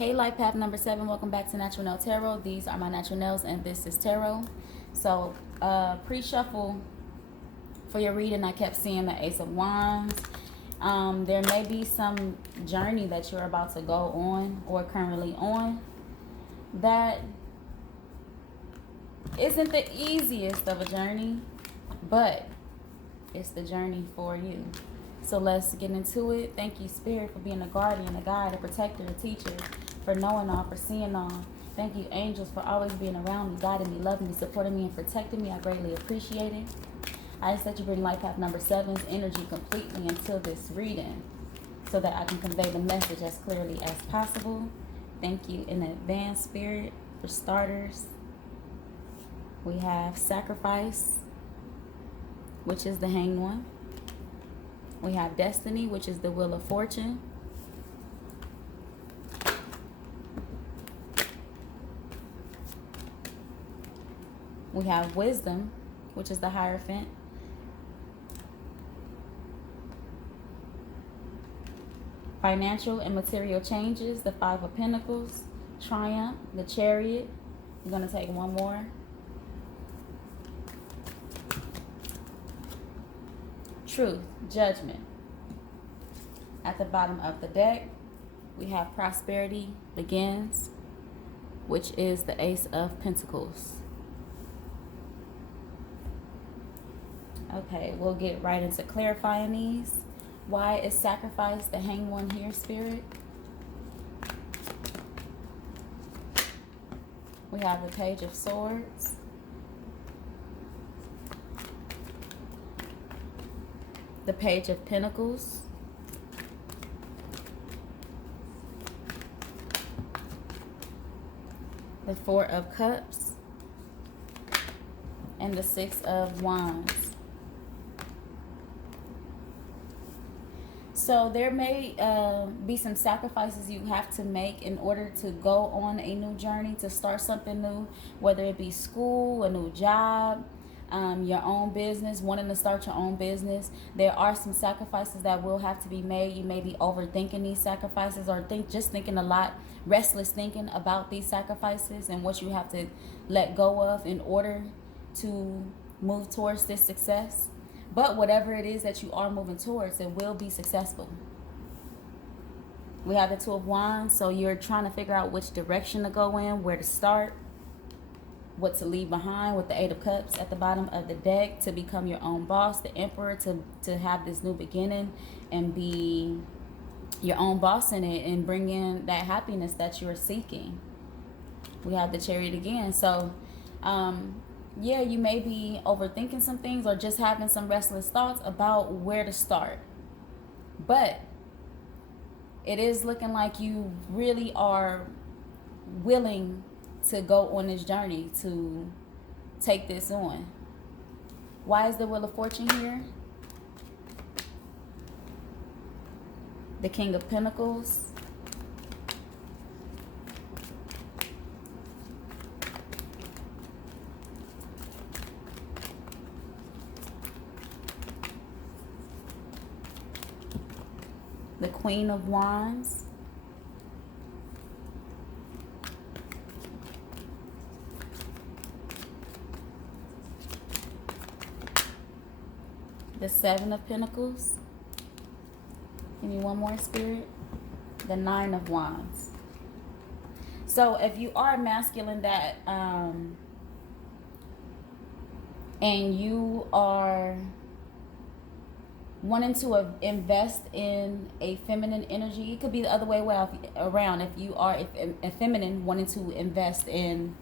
Hey, life path number 7. Welcome back to Natural Nail Tarot. These are my natural nails, and this is tarot. So, pre-shuffle for your reading, I kept seeing the Ace of Wands. There may be some journey that you're about to go on or currently on that isn't the easiest of a journey, but it's the journey for you. So let's get into it. Thank you, Spirit, for being a guardian, a guide, a protector, a teacher, for knowing all, for seeing all. Thank you, angels, for always being around me, guiding me, loving me, supporting me, and protecting me. I greatly appreciate it. I ask that you bring life path number 7's energy completely into this reading so that I can convey the message as clearly as possible. Thank you in advance, Spirit. For starters, we have sacrifice, which is the Hanged One. We have destiny, which is the Wheel of Fortune. We have wisdom, which is the Hierophant. Financial and material changes, the Five of Pentacles. Triumph, the Chariot. We're going to take one more. Truth, judgment. At the bottom of the deck, we have prosperity begins, which is the Ace of Pentacles. Okay, we'll get right into clarifying these. Why is sacrifice the Hanged One here, Spirit? We have the Page of Swords. The Page of Pentacles. The Four of Cups. And the Six of Wands. So there may be some sacrifices you have to make in order to go on a new journey, to start something new, whether it be school, a new job, your own business, wanting to start your own business. There are some sacrifices that will have to be made. You may be overthinking these sacrifices or just thinking a lot, restless thinking about these sacrifices and what you have to let go of in order to move towards this success. But whatever it is that you are moving towards, it will be successful. We have the Two of Wands, so you're trying to figure out which direction to go in, where to start, what to leave behind, with the Eight of Cups at the bottom of the deck, to become your own boss, the Emperor, to have this new beginning and be your own boss in it and bring in that happiness that you're seeking. We have the Chariot again. So, yeah, you may be overthinking some things or just having some restless thoughts about where to start. But it is looking like you really are willing to go on this journey, to take this on. Why is the Wheel of Fortune here? The King of Pentacles. The Queen of Wands. The Seven of Pentacles. Give me one more, Spirit. The Nine of Wands. So if you are masculine that and you are wanting to invest in a feminine energy, it could be the other way around. If you are a feminine wanting to invest in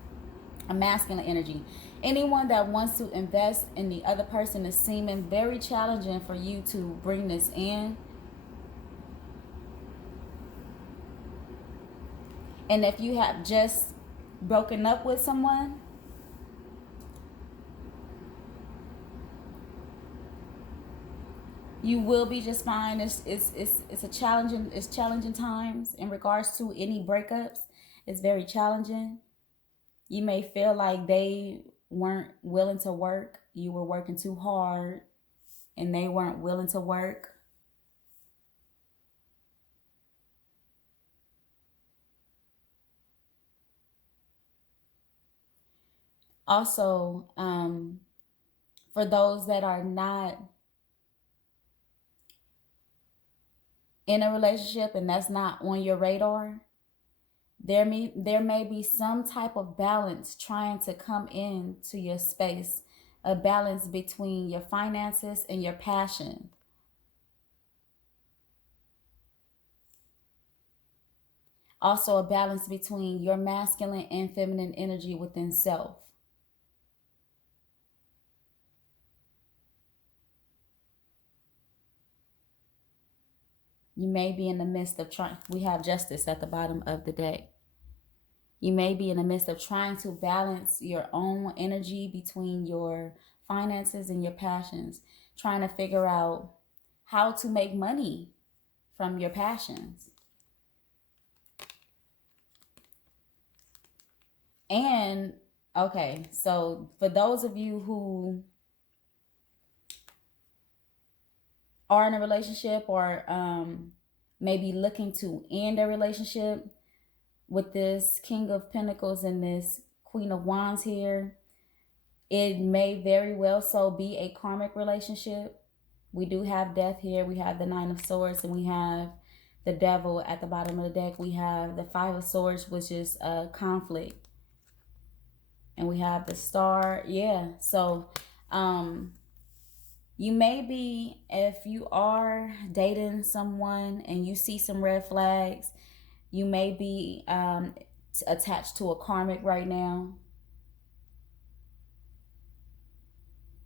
a masculine energy, anyone that wants to invest in the other person is seeming very challenging for you to bring this in. And if you have just broken up with someone, you will be just fine. It's challenging times in regards to any breakups. It's very challenging. You may feel like they weren't willing to work. You were working too hard and they weren't willing to work. Also, for those that are not in a relationship and that's not on your radar, there may be some type of balance trying to come into your space, a balance between your finances and your passion. Also, a balance between your masculine and feminine energy within self. You may be in the midst of trying, we have justice at the bottom of the deck. You may be in the midst of trying to balance your own energy between your finances and your passions, trying to figure out how to make money from your passions. And okay, so for those of you who are in a relationship or maybe looking to end a relationship, with this King of Pentacles and this Queen of Wands here, it may very well so be a karmic relationship. We do have death here. We have the Nine of Swords, and we have the Devil at the bottom of the deck. We have the Five of Swords, which is a conflict. And we have the Star. Yeah. So you may be, if you are dating someone and you see some red flags, you may be attached to a karmic right now.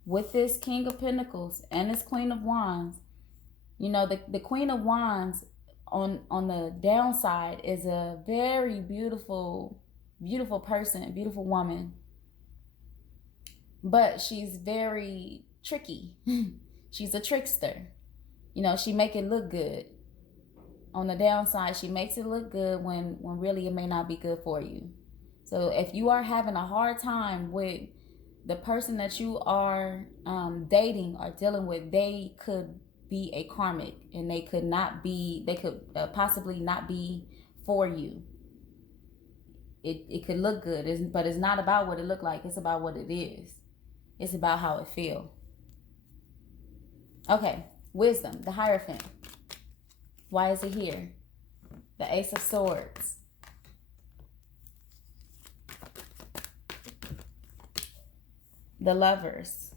With this King of Pentacles and this Queen of Wands, you know, the Queen of Wands on the downside is a very beautiful, beautiful person, beautiful woman. But she's very tricky. She's a trickster. You know, she make it look good. On the downside, she makes it look good when really it may not be good for you. So if you are having a hard time with the person that you are dating or dealing with, they could be a karmic, and they could possibly not be for you. It could look good, but it's not about what it look like. It's about what it is. It's about how it feel. Okay, Wisdom, the Hierophant. Why is it here? The Ace of Swords. The Lovers.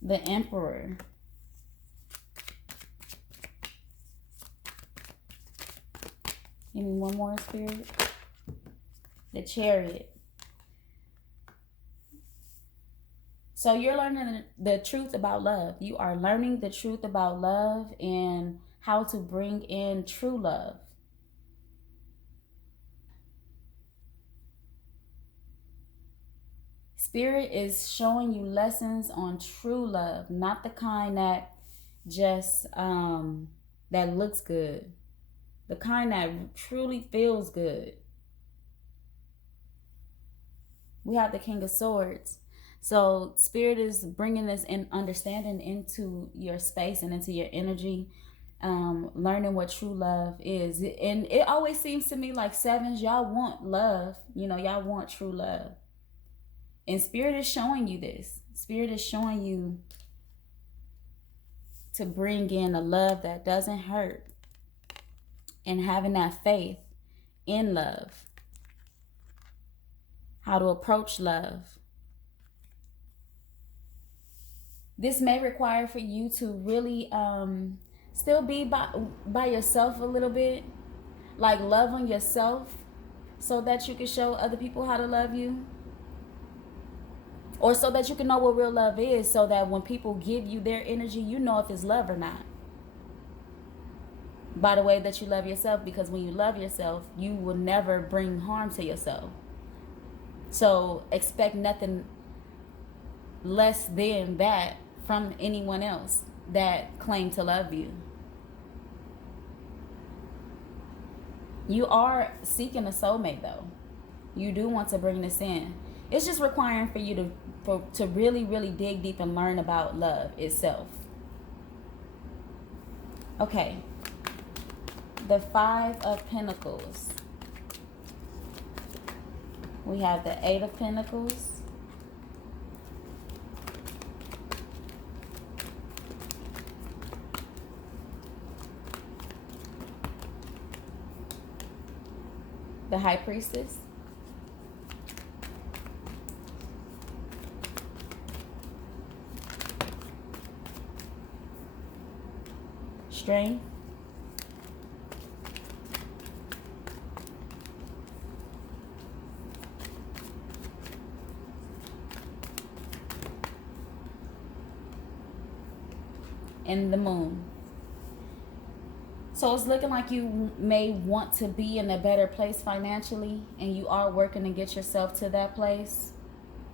The Emperor. Give me one more, Spirit. The Chariot. So you're learning the truth about love. You are learning the truth about love and how to bring in true love. Spirit is showing you lessons on true love, not the kind that just that looks good. The kind that truly feels good. We have the King of Swords. So Spirit is bringing this in understanding into your space and into your energy, learning what true love is. And it always seems to me like sevens, y'all want love. You know, y'all want true love. And Spirit is showing you this. Spirit is showing you to bring in a love that doesn't hurt and having that faith in love. How to approach love. This may require for you to really still be by yourself a little bit. Like love on yourself so that you can show other people how to love you. Or so that you can know what real love is, so that when people give you their energy, you know if it's love or not. By the way that you love yourself, because when you love yourself, you will never bring harm to yourself. So expect nothing less than that from anyone else that claim to love you. You are seeking a soulmate though. You do want to bring this in. It's just requiring for you to really, really dig deep and learn about love itself. Okay. the Five of Pentacles. We have the Eight of Pentacles. The High Priestess. Strength. And the Moon. So it's looking like you may want to be in a better place financially, and you are working to get yourself to that place.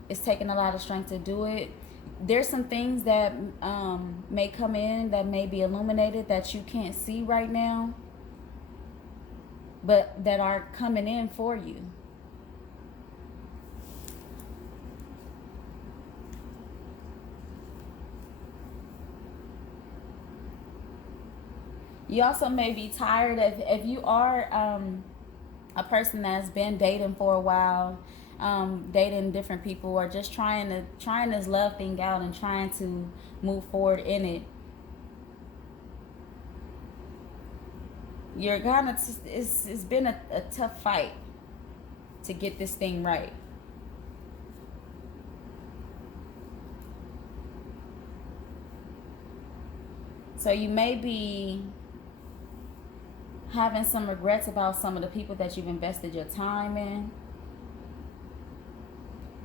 It's taking a lot of strength to do it. There's some things that may come in that may be illuminated that you can't see right now, but that are coming in for you. You also may be tired of, if you are a person that's been dating for a while, dating different people, or just trying this love thing out and trying to move forward in it. You're gonna, it's been a tough fight to get this thing right. So you may be having some regrets about some of the people that you've invested your time in.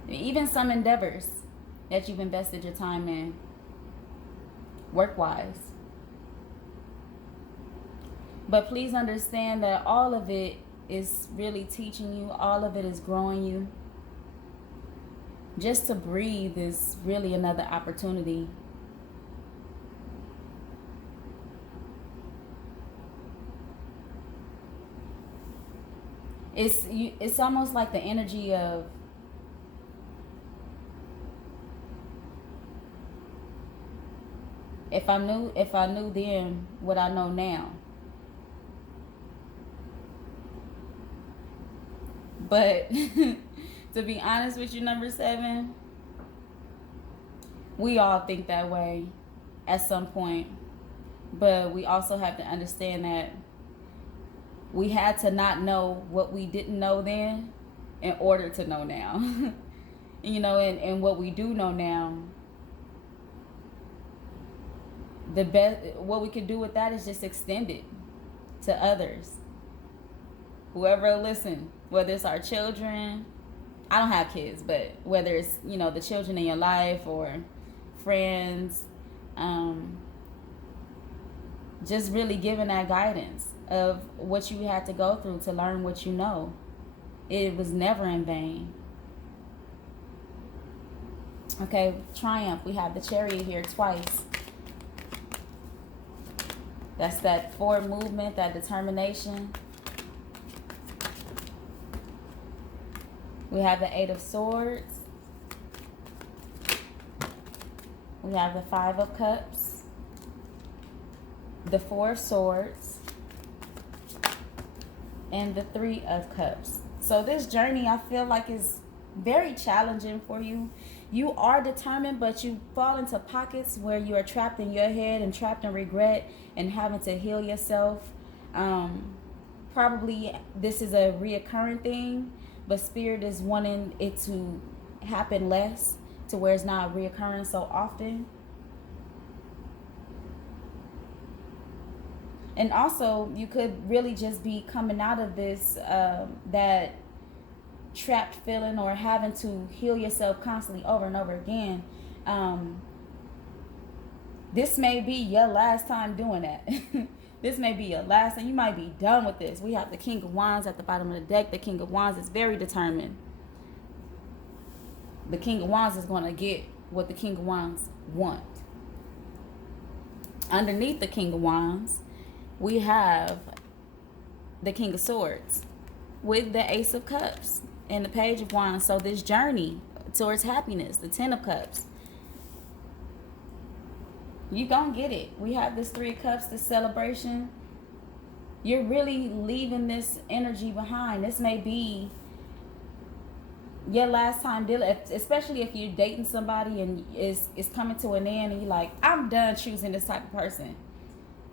Even some endeavors that you've invested your time in, work-wise. But please understand that all of it is really teaching you. All of it is growing you. Just to breathe is really another opportunity. It's almost like the energy of if I knew then what I know now. But to be honest with you, number 7, we all think that way at some point. But we also have to understand that we had to not know what we didn't know then in order to know now. You know, and what we do know now, the best, what we can do with that is just extend it to others. Whoever will listen, whether it's our children, I don't have kids, but whether it's, you know, the children in your life or friends, just really giving that guidance of what you had to go through to learn what you know. It was never in vain. Okay, Triumph. We have the Chariot here twice. That's that forward movement, that determination. We have the Eight of Swords. We have the Five of Cups. The Four of Swords. And the Three of Cups. So this journey, I feel like, is very challenging for you. You are determined, but you fall into pockets where you are trapped in your head and trapped in regret and having to heal yourself. Probably this is a reoccurring thing, but Spirit is wanting it to happen less, to where it's not reoccurring so often. And also, you could really just be coming out of this, that trapped feeling, or having to heal yourself constantly over and over again. This may be your last time doing that. This may be your last, and you might be done with this. We have the King of Wands at the bottom of the deck. The King of Wands is very determined. The King of Wands is going to get what the King of Wands want. Underneath the King of Wands, we have the King of Swords with the Ace of Cups and the Page of Wands. So this journey towards happiness, the Ten of Cups, you gonna get it. We have this Three of Cups, this celebration. You're really leaving this energy behind. This may be your last time dealing, especially if you're dating somebody and it's coming to an end and you're like, I'm done choosing this type of person.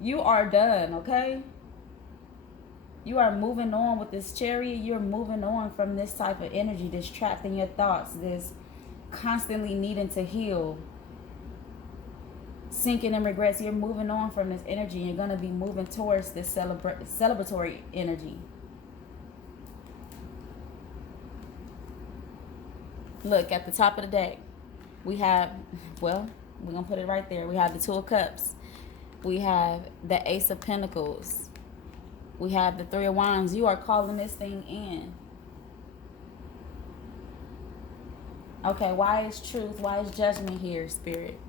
You are done, okay? You are moving on with this Chariot. You're moving on from this type of energy, this trapped in your thoughts, this constantly needing to heal, sinking in regrets. You're moving on from this energy. You're going to be moving towards this celebratory energy. Look, at the top of the deck, we have, well, we're going to put it right there. We have the Two of Cups. We have the Ace of Pentacles. We have the Three of Wands. You are calling this thing in. Okay, why is truth? Why is judgment here, Spirit?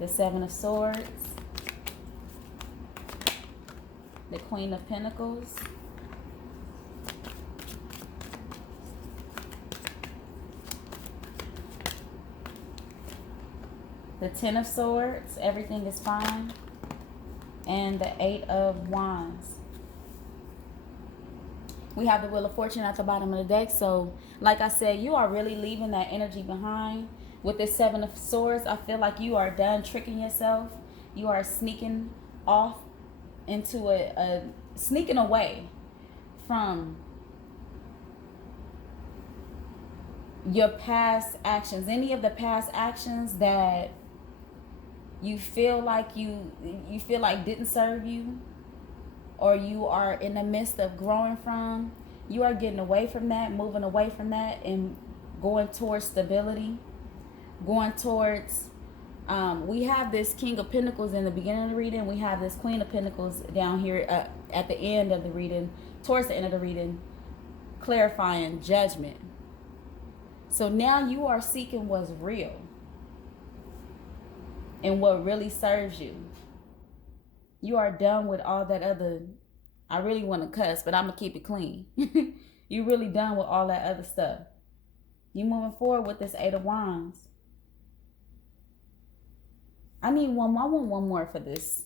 The Seven of Swords. The Queen of Pentacles. The Ten of Swords. Everything is fine. And the Eight of Wands. We have the Wheel of Fortune at the bottom of the deck. So, like I said, you are really leaving that energy behind. With this Seven of Swords, I feel like you are done tricking yourself. You are sneaking off into sneaking away from your past actions. Any of the past actions that you feel like didn't serve you, or you are in the midst of growing from, you are getting away from that, moving away from that, and going towards stability, going towards, we have this King of Pentacles in the beginning of the reading. We have this Queen of Pentacles down here at the end of the reading, towards the end of the reading, clarifying judgment. So now you are seeking what's real and what really serves you. You are done with all that other, I really want to cuss, but I'm going to keep it clean. You really done with all that other stuff. You moving forward with this Eight of Wands. I need one more. I want one more for this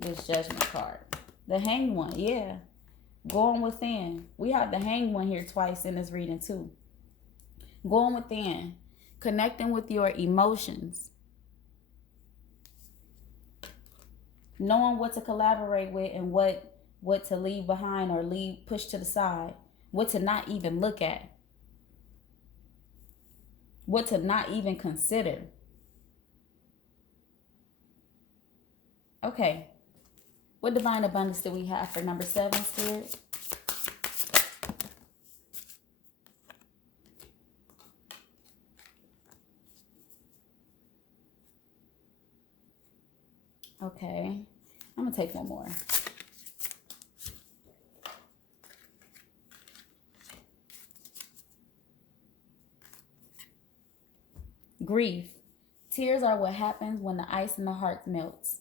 Judgment card. The Hanged One, yeah. Going within. We have the Hanged One here twice in this reading too. Going within. Connecting with your emotions. Knowing what to collaborate with and what to leave behind or push to the side. What to not even look at. What to not even consider. Okay. What divine abundance do we have for number 7, Spirit? Okay. I'm going to take one more. Grief. Tears are what happens when the ice in the heart melts.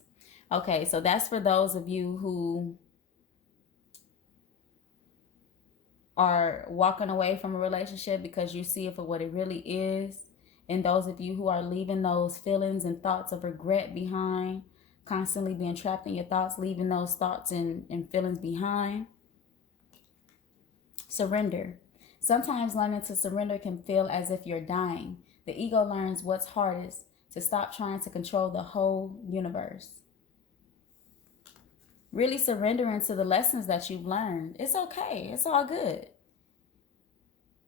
Okay, so that's for those of you who are walking away from a relationship because you see it for what it really is. And those of you who are leaving those feelings and thoughts of regret behind, constantly being trapped in your thoughts, leaving those thoughts and feelings behind. Surrender. Sometimes learning to surrender can feel as if you're dying. The ego learns what's hardest, to stop trying to control the whole universe. Really surrendering to the lessons that you've learned. It's okay. It's all good.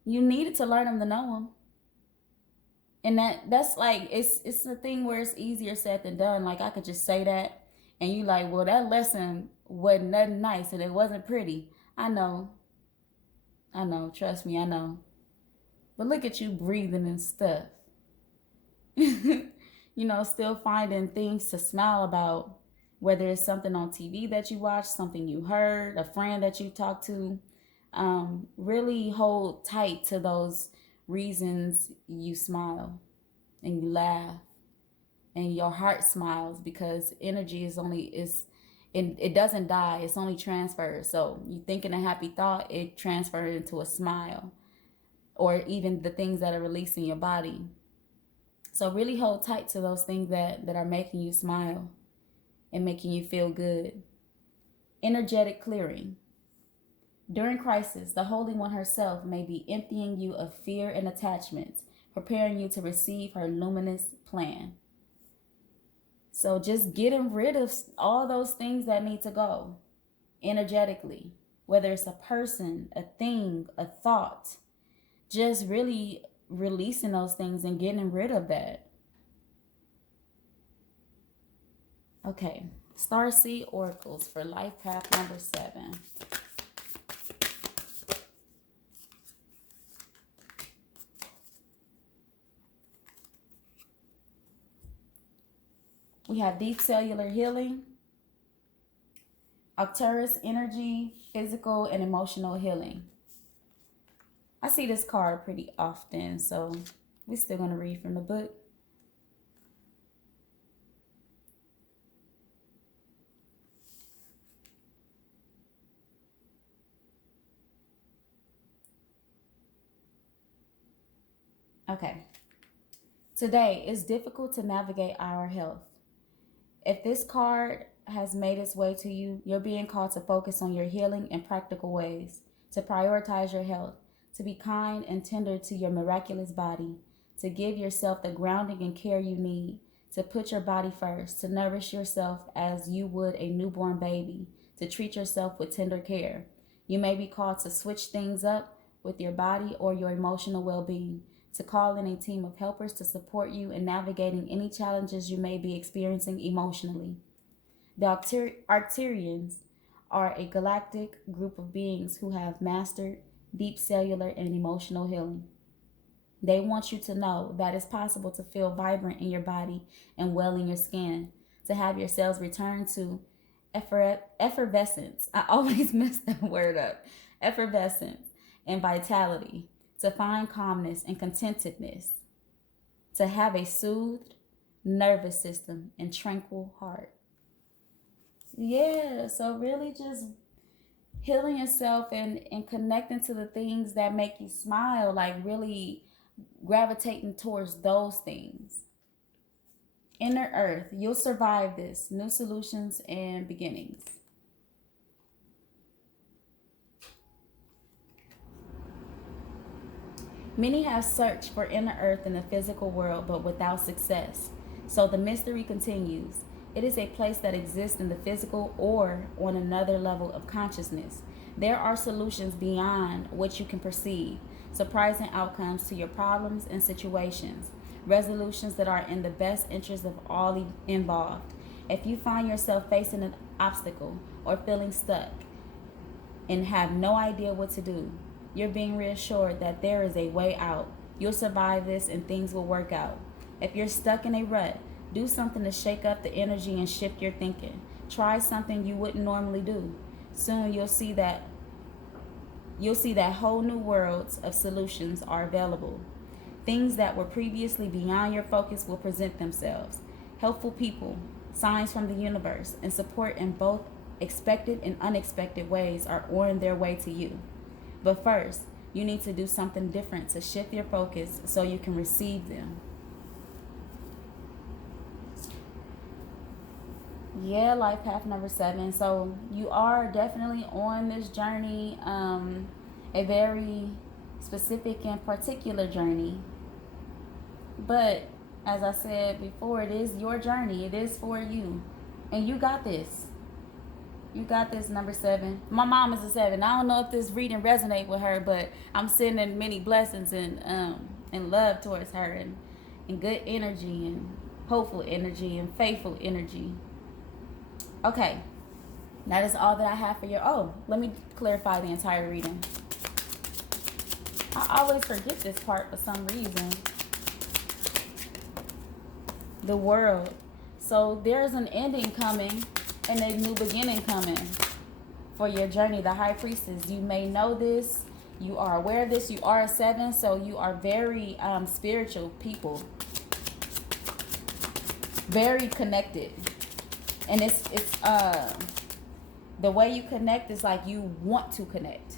You needed to learn them to know them. And that's like, it's a thing where it's easier said than done. Like, I could just say that and you like, well, that lesson wasn't nothing nice and it wasn't pretty. I know. Trust me, I know. But look at you breathing and stuff. Still finding things to smile about. Whether it's something on TV that you watched, something you heard, a friend that you talked to. Really hold tight to those reasons you smile and you laugh and your heart smiles, because energy it doesn't die, it's only transferred. So you thinking a happy thought, it transfers into a smile, or even the things that are releasing your body. So really hold tight to those things that are making you smile and making you feel good. Energetic clearing. During crisis, the Holy One herself may be emptying you of fear and attachment, preparing you to receive her luminous plan. So just getting rid of all those things that need to go energetically, whether it's a person, a thing, a thought, just really releasing those things and getting rid of that. Okay, Starseed Oracles for life path number 7. We have deep cellular healing, Arcturus energy, physical and emotional healing. I see this card pretty often, so we're still going to read from the book. Okay. Today, it's difficult to navigate our health. If this card has made its way to you, you're being called to focus on your healing in practical ways, to prioritize your health, to be kind and tender to your miraculous body, to give yourself the grounding and care you need, to put your body first, to nourish yourself as you would a newborn baby, to treat yourself with tender care. You may be called to switch things up with your body or your emotional well-being, to call in a team of helpers to support you in navigating any challenges you may be experiencing emotionally. The Arcturians are a galactic group of beings who have mastered deep cellular and emotional healing. They want you to know that it's possible to feel vibrant in your body and well in your skin, to have your cells return to effervescence. I always mess that word up. Effervescence and vitality, to find calmness and contentedness, to have a soothed nervous system and tranquil heart. Yeah, so really just healing yourself and connecting to the things that make you smile, like really gravitating towards those things. Inner Earth, you'll survive this. New solutions and beginnings. Many have searched for inner earth in the physical world, but without success. So the mystery continues. It is a place that exists in the physical or on another level of consciousness. There are solutions beyond what you can perceive, surprising outcomes to your problems and situations, resolutions that are in the best interest of all involved. If you find yourself facing an obstacle or feeling stuck and have no idea what to do, you're being reassured that there is a way out. You'll survive this and things will work out. If you're stuck in a rut, do something to shake up the energy and shift your thinking. Try something you wouldn't normally do. Soon you'll see that whole new worlds of solutions are available. Things that were previously beyond your focus will present themselves. Helpful people, signs from the universe, and support in both expected and unexpected ways are on their way to you. But first, you need to do something different to shift your focus so you can receive them. Yeah, life path number 7. So you are definitely on this journey, a very specific and particular journey. But as I said before, it is your journey. It is for you. And you got this. You got this, number 7. My mom is a 7. I don't know if this reading resonate with her, but I'm sending many blessings and love towards her and good energy and hopeful energy and faithful energy. Okay, that is all that I have for you. Oh, let me clarify the entire reading. I always forget this part for some reason. The world. So there's an ending coming and a new beginning coming for your journey. The High Priestess, you may know this, you are aware of this, you are a 7, so you are very spiritual people, very connected. And it's the way you connect is like you want to connect.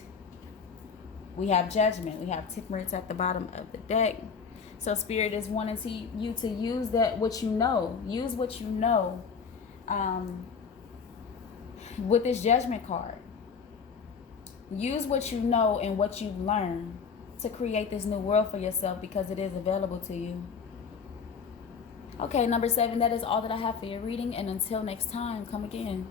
We have Judgment, we have Temperance at the bottom of the deck. So Spirit is wanting you to use that, what you know. Use what you know. With this Judgment card, use what you know and what you've learned to create this new world for yourself, because it is available to you. Okay, number 7, that is all that I have for your reading. And until next time, come again.